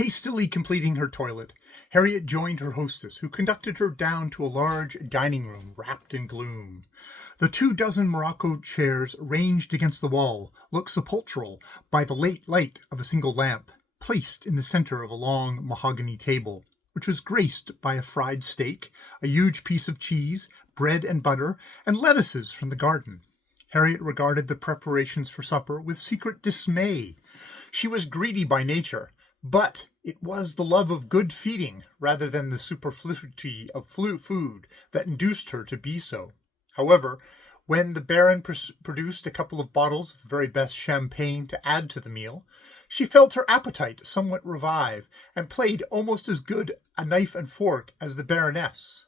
Hastily completing her toilet, Harriet joined her hostess, who conducted her down to a large dining room wrapped in gloom. The 24 Morocco chairs ranged against the wall looked sepulchral by the late light of a single lamp, placed in the center of a long mahogany table, which was graced by a fried steak, a huge piece of cheese, bread and butter, and lettuces from the garden. Harriet regarded the preparations for supper with secret dismay. She was greedy by nature, but it was the love of good feeding rather than the superfluity of food that induced her to be so. However, when the Baron produced a couple of bottles of the very best champagne to add to the meal, she felt her appetite somewhat revive, and played almost as good a knife and fork as the Baroness.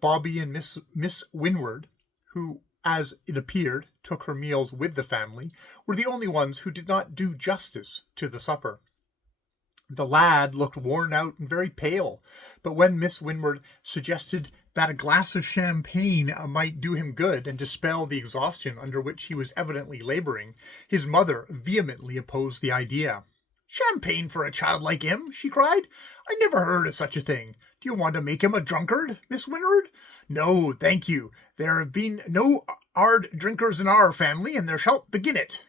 Bobby and Miss Winward, who, as it appeared, took her meals with the family, were the only ones who did not do justice to the supper. The lad looked worn out and very pale, but when Miss Winward suggested that a glass of champagne might do him good and dispel the exhaustion under which he was evidently laboring, his mother vehemently opposed the idea. "Champagne for a child like him!" she cried. "I never heard of such a thing. Do you want to make him a drunkard, Miss Winward?" "No, thank you. There have been no hard drinkers in our family, and there shan't begin it.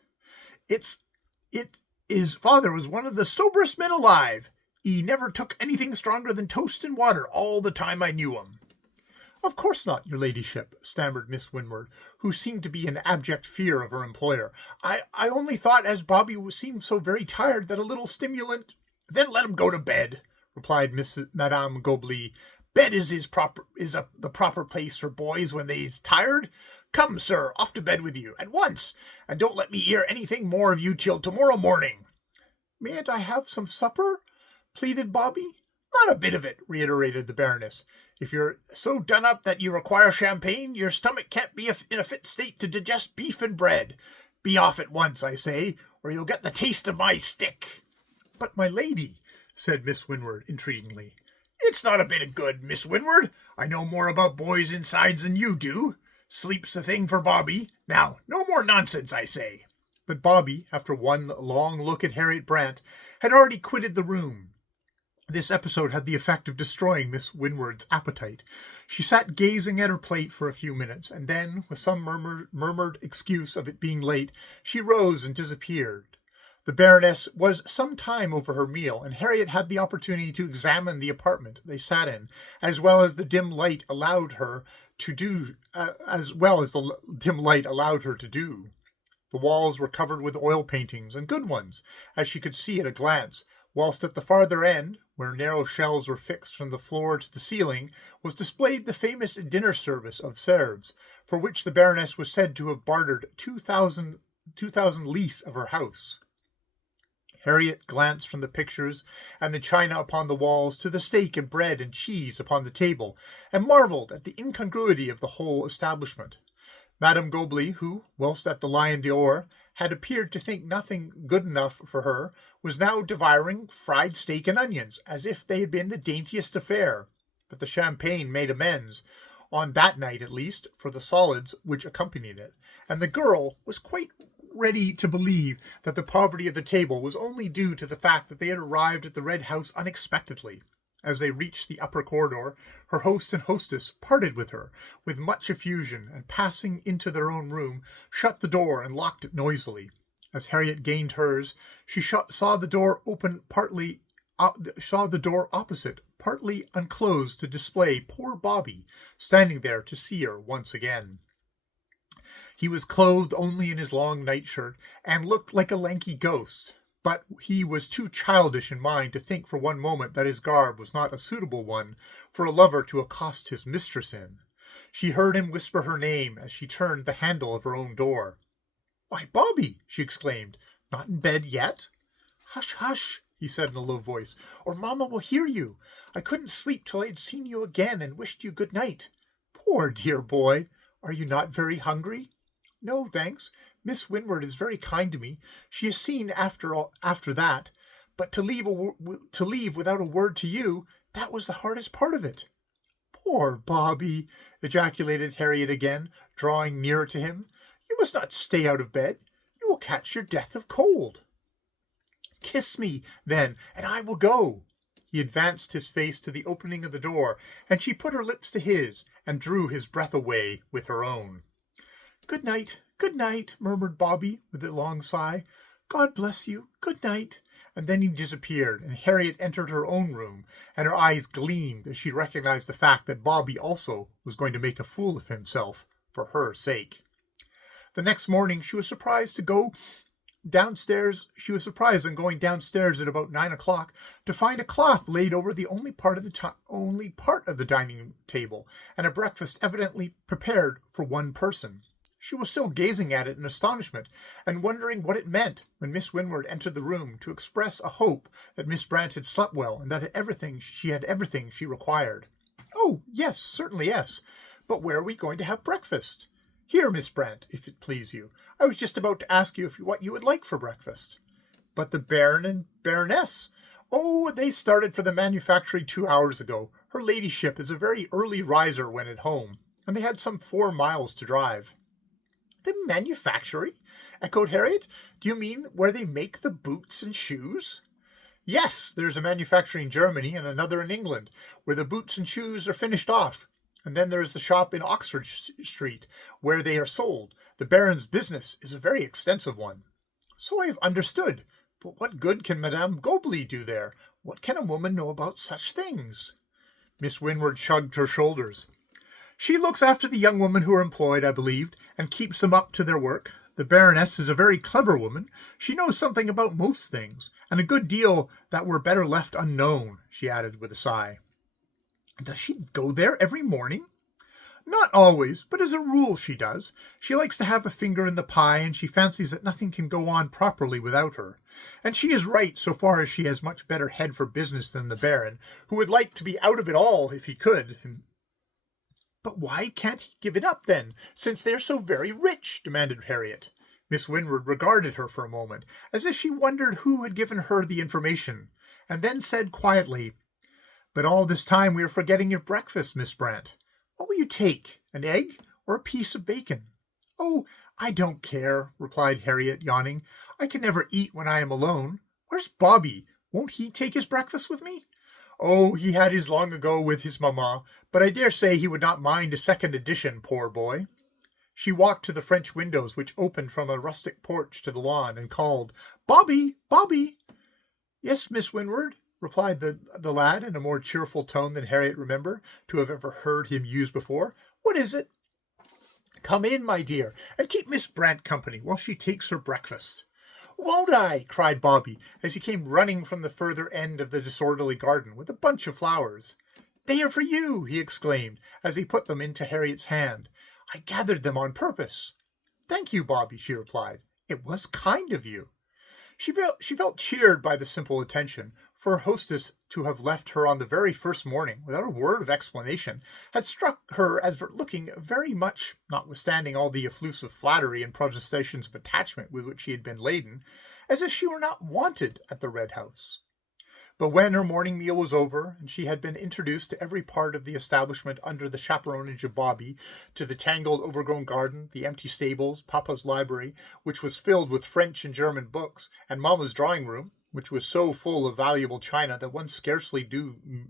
His father was one of the soberest men alive. He never took anything stronger than toast and water all the time I knew him." "Of course not, your ladyship," stammered Miss Winward, who seemed to be in abject fear of her employer. I only thought, as Bobby seemed so very tired, that a little stimulant—" "Then let him go to bed," replied Madame Goblet. "Bed is the proper place for boys when they's tired. Come, sir, off to bed with you, at once, and don't let me hear anything more of you till tomorrow morning." "Mayn't I have some supper?" pleaded Bobby. "Not a bit of it," reiterated the Baroness. "If you're so done up that you require champagne, your stomach can't be in a fit state to digest beef and bread. Be off at once, I say, or you'll get the taste of my stick." "But, my lady," said Miss Winward entreatingly. "It's not a bit of good, Miss Winward. I know more about boys' insides than you do. Sleep's the thing for Bobby. Now, no more nonsense, I say." But Bobby, after one long look at Harriet Brant, had already quitted the room. This episode had the effect of destroying Miss Winward's appetite. She sat gazing at her plate for a few minutes, and then, with some murmured excuse of it being late, she rose and disappeared. The Baroness was some time over her meal, and Harriet had the opportunity to examine the apartment they sat in, as well as the dim light allowed her to do. The walls were covered with oil paintings, and good ones, as she could see at a glance, whilst at the farther end, where narrow shelves were fixed from the floor to the ceiling, was displayed the famous dinner service of Sèvres, for which the Baroness was said to have bartered 2,000 lease of her house. Harriet glanced from the pictures and the china upon the walls to the steak and bread and cheese upon the table, and marvelled at the incongruity of the whole establishment. Madame Goblet, who, whilst at the Lion d'Or, had appeared to think nothing good enough for her, was now devouring fried steak and onions, as if they had been the daintiest affair. But the champagne made amends, on that night at least, for the solids which accompanied it, and the girl was quite ready to believe that the poverty of the table was only due to the fact that they had arrived at the Red House unexpectedly. As they reached the upper corridor, her host and hostess parted with her with much effusion, and passing into their own room, shut the door and locked it noisily. As Harriet gained hers, she saw the door opposite, partly unclosed, to display poor Bobby, standing there to see her once again. He was clothed only in his long nightshirt, and looked like a lanky ghost. But he was too childish in mind to think for one moment that his garb was not a suitable one for a lover to accost his mistress in. She heard him whisper her name as she turned the handle of her own door. "Why, Bobby!" she exclaimed. "Not in bed yet?" "Hush, hush," he said in a low voice, "or Mamma will hear you. I couldn't sleep till I had seen you again and wished you good night." "Poor dear boy! Are you not very hungry?" "No, thanks. Miss Winward is very kind to me. She has seen after that. But to leave without a word to you, that was the hardest part of it." "Poor Bobby!" ejaculated Harriet again, drawing nearer to him. "You must not stay out of bed. You will catch your death of cold." Kiss me, then, and I will go. He advanced his face to the opening of the door, and she put her lips to his, and drew his breath away with her own. Good night, murmured Bobby with a long sigh. God bless you, good night. And then he disappeared, and Harriet entered her own room, and her eyes gleamed as she recognized the fact that Bobby also was going to make a fool of himself for her sake. The next morning she was surprised on going downstairs at about 9 o'clock to find a cloth laid over the only part of the dining table, and a breakfast evidently prepared for one person. She was still gazing at it in astonishment and wondering what it meant when Miss Winward entered the room to express a hope that Miss Brant had slept well and that she had everything she required. Oh, yes, certainly yes. But where are we going to have breakfast? Here, Miss Brant, if it please you. I was just about to ask you what you would like for breakfast. But the Baron and Baroness? Oh, they started for the manufactory 2 hours ago. Her ladyship is a very early riser when at home, and they had some 4 miles to drive. The manufactory? Echoed Harriet. Do you mean where they make the boots and shoes? Yes, there's a manufactory in Germany and another in England, where the boots and shoes are finished off. And then there's the shop in Oxford Street, where they are sold. The Baron's business is a very extensive one. So I have understood. But what good can Madame Gobley do there? What can a woman know about such things? Miss Winward shrugged her shoulders. She looks after the young women who are employed, I believed, and keeps them up to their work. The Baroness is a very clever woman. She knows something about most things, and a good deal that were better left unknown, she added with a sigh. Does she go there every morning? Not always, but as a rule she does. She likes to have a finger in the pie, and she fancies that nothing can go on properly without her. And she is right so far as she has much better head for business than the Baron, who would like to be out of it all if he could. But why can't he give it up, then, since they are so very rich? Demanded Harriet. Miss Winward regarded her for a moment, as if she wondered who had given her the information, and then said quietly, But all this time we are forgetting your breakfast, Miss Brant. What will you take, an egg or a piece of bacon? Oh, I don't care, replied Harriet, yawning. I can never eat when I am alone. Where's Bobby? Won't he take his breakfast with me? Oh, he had his long ago with his mamma, but I dare say he would not mind a second edition, poor boy. She walked to the French windows which opened from a rustic porch to the lawn and called, Bobby, Bobby. Yes, Miss Winward, replied the lad in a more cheerful tone than Harriet remembered to have ever heard him use before. What is it? Come in, my dear, and keep Miss Brant company while she takes her breakfast. Won't I? Cried Bobby, as he came running from the further end of the disorderly garden with a bunch of flowers. They are for you, he exclaimed, as he put them into Harriet's hand. I gathered them on purpose. Thank you, Bobby, she replied. It was kind of you. She felt cheered by the simple attention, for her hostess to have left her on the very first morning without a word of explanation had struck her as looking very much, notwithstanding all the effusive flattery and protestations of attachment with which she had been laden, as if she were not wanted at the Red House. But when her morning meal was over, and she had been introduced to every part of the establishment under the chaperonage of Bobby, to the tangled, overgrown garden, the empty stables, Papa's library, which was filled with French and German books, and Mamma's drawing room, which was so full of valuable china that one scarcely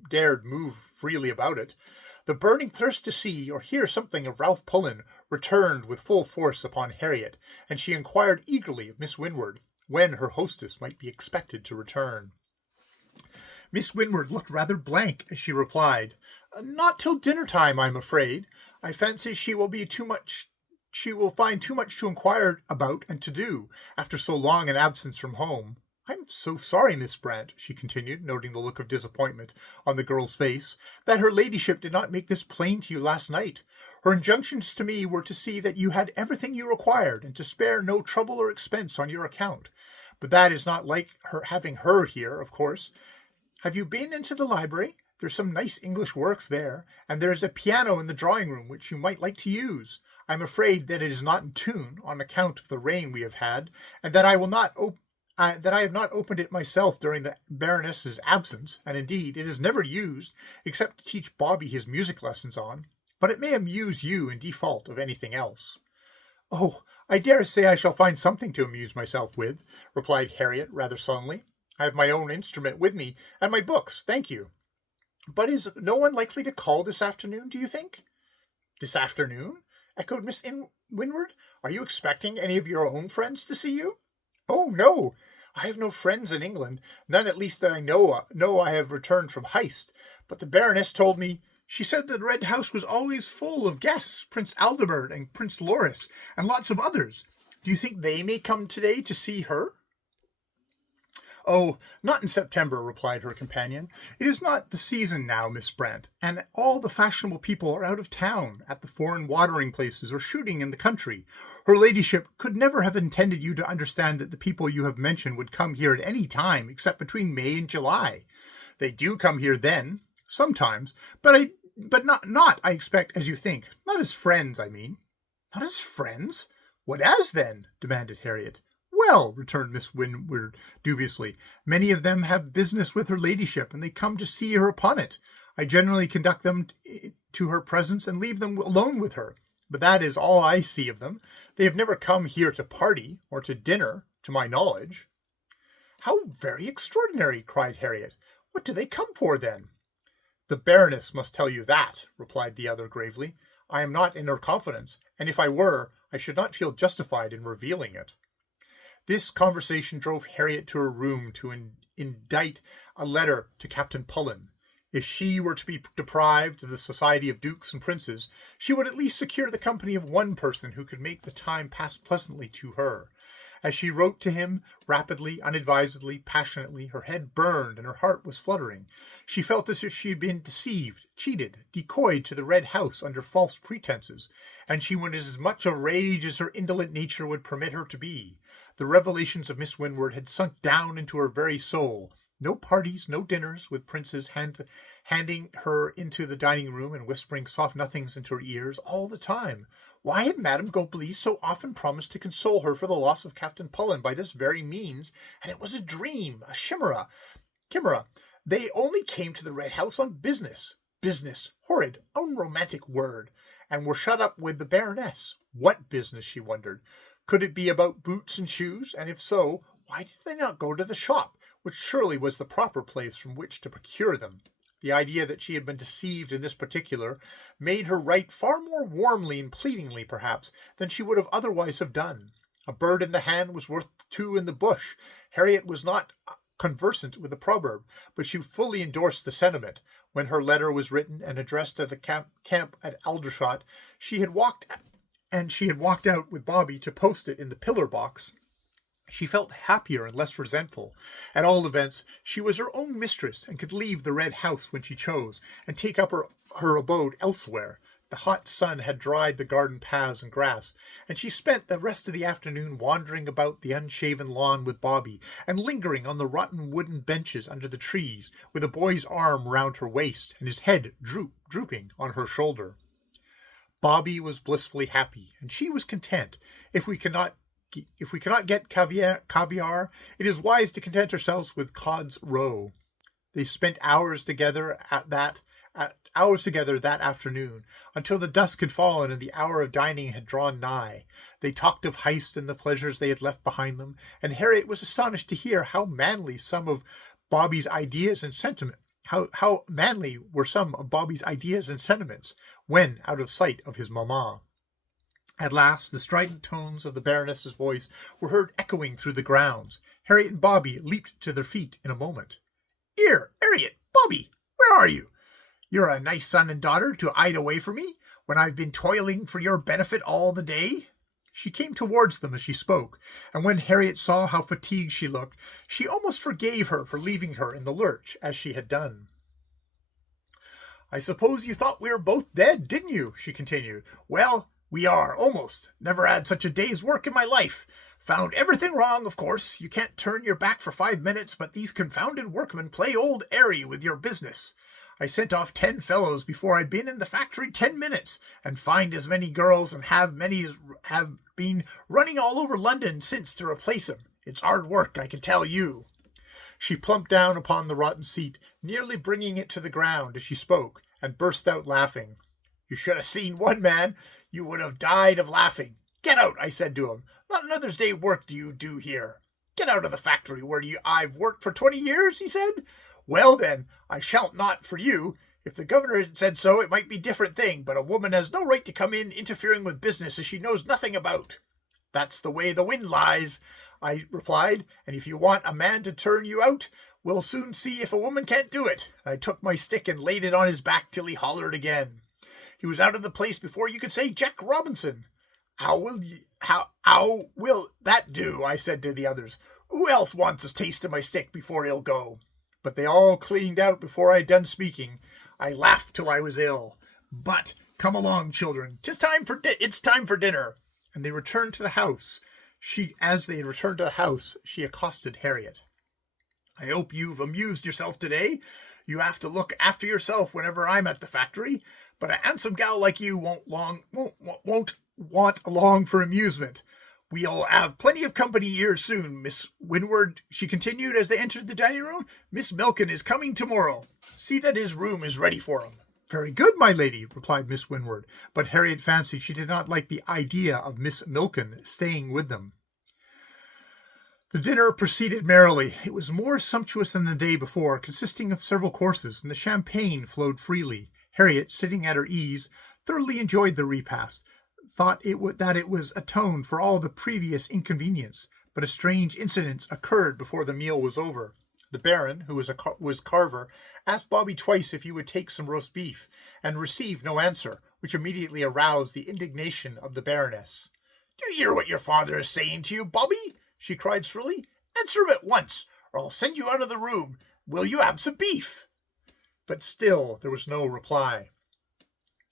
dared move freely about it, the burning thirst to see or hear something of Ralph Pullen returned with full force upon Harriet, and she inquired eagerly of Miss Winward when her hostess might be expected to return. Miss Winward looked rather blank as she replied, Not till dinner time, I'm afraid. I fancy she will find too much to inquire about and to do, after so long an absence from home. I'm so sorry, Miss Brant, she continued, noting the look of disappointment on the girl's face, that her ladyship did not make this plain to you last night. Her injunctions to me were to see that you had everything you required, and to spare no trouble or expense on your account. But that is not like her having her here, of course. Have you been into the library? There's some nice English works there, and there is a piano in the drawing-room which you might like to use. I am afraid that it is not in tune, on account of the rain we have had, and that I have not opened it myself during the Baroness's absence, and indeed it is never used, except to teach Bobby his music lessons on, but it may amuse you in default of anything else. Oh, I dare say I shall find something to amuse myself with, replied Harriet rather sullenly. I have my own instrument with me, and my books, thank you. But is no one likely to call this afternoon, do you think? This afternoon? Echoed Miss Winward. Are you expecting any of your own friends to see you? Oh, no. I have no friends in England, none at least that I know I have returned from Heist. But the Baroness told me, she said the Red House was always full of guests, Prince Aldebert and Prince Loris, and lots of others. Do you think they may come today to see her? Oh, not in September, replied her companion. It is not the season now, Miss Brant, and all the fashionable people are out of town, at the foreign watering places or shooting in the country. Her ladyship could never have intended you to understand that the people you have mentioned would come here at any time except between May and July. They do come here then, sometimes, but not, I expect, as you think. Not as friends, I mean. Not as friends? What as, then? Demanded Harriet. Well, returned Miss Winward dubiously, many of them have business with her ladyship, and they come to see her upon it. I generally conduct them to her presence and leave them alone with her, but that is all I see of them. They have never come here to party or to dinner, to my knowledge. How very extraordinary, cried Harriet. What do they come for, then? The Baroness must tell you that, replied the other gravely. I am not in her confidence, and if I were, I should not feel justified in revealing it. This conversation drove Harriet to her room to indite a letter to Captain Pullen. If she were to be deprived of the society of dukes and princes, she would at least secure the company of one person who could make the time pass pleasantly to her. As she wrote to him, rapidly, unadvisedly, passionately, her head burned and her heart was fluttering. She felt as if she had been deceived, cheated, decoyed to the Red House under false pretenses, and she was as much a rage as her indolent nature would permit her to be. The revelations of Miss Winward had sunk down into her very soul. No parties, no dinners, with princes handing her into the dining-room and whispering soft nothings into her ears all the time. Why had Madame Goblis so often promised to console her for the loss of Captain Pullen by this very means? And it was a dream, a chimera. They only came to the Red House on business. Business, horrid, unromantic word. And were shut up with the Baroness. What business, she wondered. Could it be about boots and shoes? And if so, why did they not go to the shop, which surely was the proper place from which to procure them? The idea that she had been deceived in this particular made her write far more warmly and pleadingly, perhaps, than she would otherwise have done. A bird in the hand was worth two in the bush. Harriet was not conversant with the proverb, but she fully endorsed the sentiment. When her letter was written and addressed at the camp at Aldershot, she had walked out with Bobby to post it in the pillar box. She felt happier and less resentful. At all events, she was her own mistress and could leave the Red House when she chose and take up her abode elsewhere. The hot sun had dried the garden paths and grass, and she spent the rest of the afternoon wandering about the unshaven lawn with Bobby and lingering on the rotten wooden benches under the trees with a boy's arm round her waist and his head drooping on her shoulder. Bobby was blissfully happy, and she was content. If we cannot get caviar, it is wise to content ourselves with cod's roe. They spent hours together that afternoon, until the dusk had fallen and the hour of dining had drawn nigh. They talked of Heist and the pleasures they had left behind them, and Harriet was astonished to hear how manly some of Bobby's ideas and sentiments. How manly were some of Bobby's ideas and sentiments when out of sight of his mamma. At last, the strident tones of the Baroness's voice were heard echoing through the grounds. Harriet and Bobby leaped to their feet in a moment. "Here, Harriet, Bobby, where are you? You're a nice son and daughter to hide away from me, when I've been toiling for your benefit all the day." She came towards them as she spoke, and when Harriet saw how fatigued she looked, she almost forgave her for leaving her in the lurch as she had done. "I suppose you thought we were both dead, didn't you?" she continued. "Well, we are, almost. Never had such a day's work in my life. Found everything wrong, of course. You can't turn your back for 5 minutes, but these confounded workmen play old Airy with your business. I sent off 10 fellows before I'd been in the factory 10 minutes, and find as many girls and have been running all over London since to replace 'em. It's hard work, I can tell you." She plumped down upon the rotten seat, nearly bringing it to the ground as she spoke, and burst out laughing. "You should have seen one man. You would have died of laughing. 'Get out,' I said to him. 'Not another day's work do you do here.' "Get out of the factory where I've worked for 20 years, he said. "Well, then, I shall not for you. If the governor had said so, it might be a different thing, but a woman has no right to come in interfering with business she knows nothing about." "That's the way the wind lies," I replied, "and if you want a man to turn you out, we'll soon see if a woman can't do it." I took my stick and laid it on his back till he hollered again. He was out of the place before you could say Jack Robinson. How will that do?" I said to the others. "Who else wants a taste of my stick before he'll go?" But they all cleaned out before I had done speaking. I laughed till I was ill. "But come along, children. It's time for dinner." And they returned to the house. As they returned to the house, she accosted Harriet. "I hope you've amused yourself today. You have to look after yourself whenever I'm at the factory, but a handsome gal like you won't want along for amusement. We'll have plenty of company here soon, Miss Winward," she continued as they entered the dining room. "Miss Milken is coming tomorrow. See that his room is ready for him." "Very good, my lady," replied Miss Winward, but Harriet fancied she did not like the idea of Miss Milken staying with them. The dinner proceeded merrily. It was more sumptuous than the day before, consisting of several courses, and the champagne flowed freely. Harriet, sitting at her ease, thoroughly enjoyed the repast, thought that it was atoned for all the previous inconvenience, but a strange incident occurred before the meal was over. The Baron, who was carver, asked Bobby twice if he would take some roast beef, and received no answer, which immediately aroused the indignation of the Baroness. "Do you hear what your father is saying to you, Bobby?" she cried shrilly. "Answer him at once, or I'll send you out of the room. Will you have some beef?" But still there was no reply.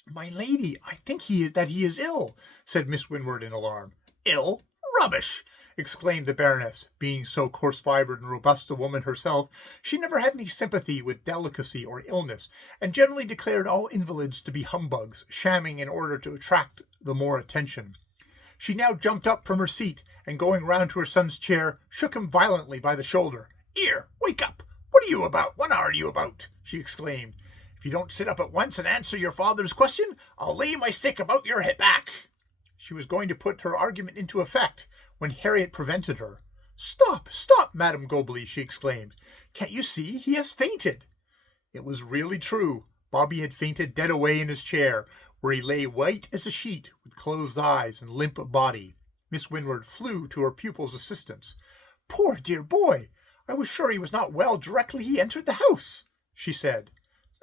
"My lady, I think that he is ill," said Miss Winward in alarm. "Ill? Rubbish!" exclaimed the Baroness. Being so coarse-fibred and robust a woman herself, she never had any sympathy with delicacy or illness, and generally declared all invalids to be humbugs, shamming in order to attract the more attention. She now jumped up from her seat, and going round to her son's chair, shook him violently by the shoulder. "Here, wake up! What are you about? What are you about?" she exclaimed. "If you don't sit up at once and answer your father's question, I'll lay my stick about your back." She was going to put her argument into effect, when Harriet prevented her. "Stop, Madame Gobley," she exclaimed. "Can't you see? He has fainted." It was really true. Bobby had fainted dead away in his chair, where he lay white as a sheet, with closed eyes and limp body. Miss Winward flew to her pupil's assistance. "Poor dear boy! I was sure he was not well directly he entered the house," she said.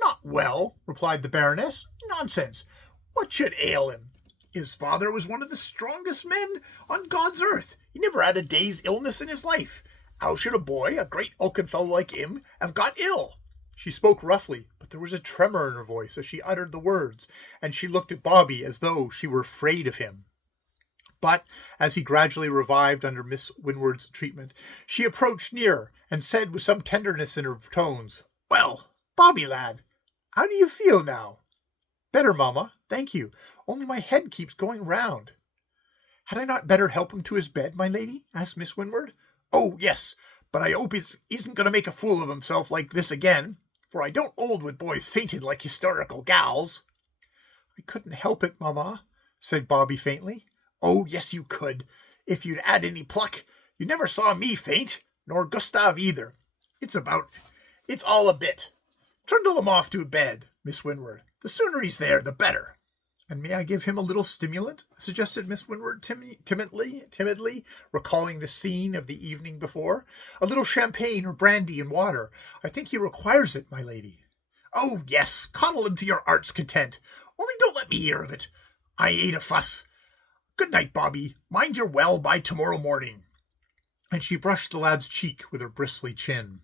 "Not well?" replied the Baroness. "Nonsense! What should ail him? His father was one of the strongest men on God's earth. He never had a day's illness in his life. How should a boy, a great hulking fellow like him, have got ill?" She spoke roughly, but there was a tremor in her voice as she uttered the words, and she looked at Bobby as though she were afraid of him. But, as he gradually revived under Miss Winward's treatment, she approached nearer, and said with some tenderness in her tones, "Well, Bobby, lad, how do you feel now?" "Better, mamma, thank you. Only my head keeps going round." "Had I not better help him to his bed, my lady?" asked Miss Winward. "Oh, yes, but I hope he isn't going to make a fool of himself like this again, for I don't hold with boys fainting like hysterical gals." "I couldn't help it, mamma," said Bobby faintly. "Oh, yes, you could, if you'd had any pluck. You never saw me faint, nor Gustav either. It's all a bit. Trundle him off to bed, Miss Winward. The sooner he's there, the better." "And may I give him a little stimulant?" suggested Miss Winward timidly, recalling the scene of the evening before. "A little champagne or brandy and water. I think he requires it, my lady." "Oh, yes, coddle him to your heart's content. Only don't let me hear of it. I ain't a fuss. Good night, Bobby. Mind you're well by tomorrow morning." And she brushed the lad's cheek with her bristly chin.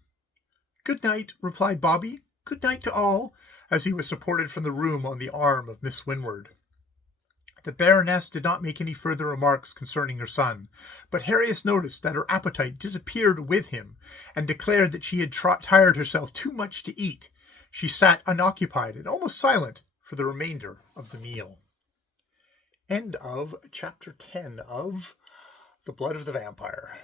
"Good night," replied Bobby. "Good night to all," as he was supported from the room on the arm of Miss Winward. The Baroness did not make any further remarks concerning her son, but Harriet noticed that her appetite disappeared with him, and declared that she had tired herself too much to eat. She sat unoccupied and almost silent for the remainder of the meal. End of Chapter 10 of The Blood of the Vampire.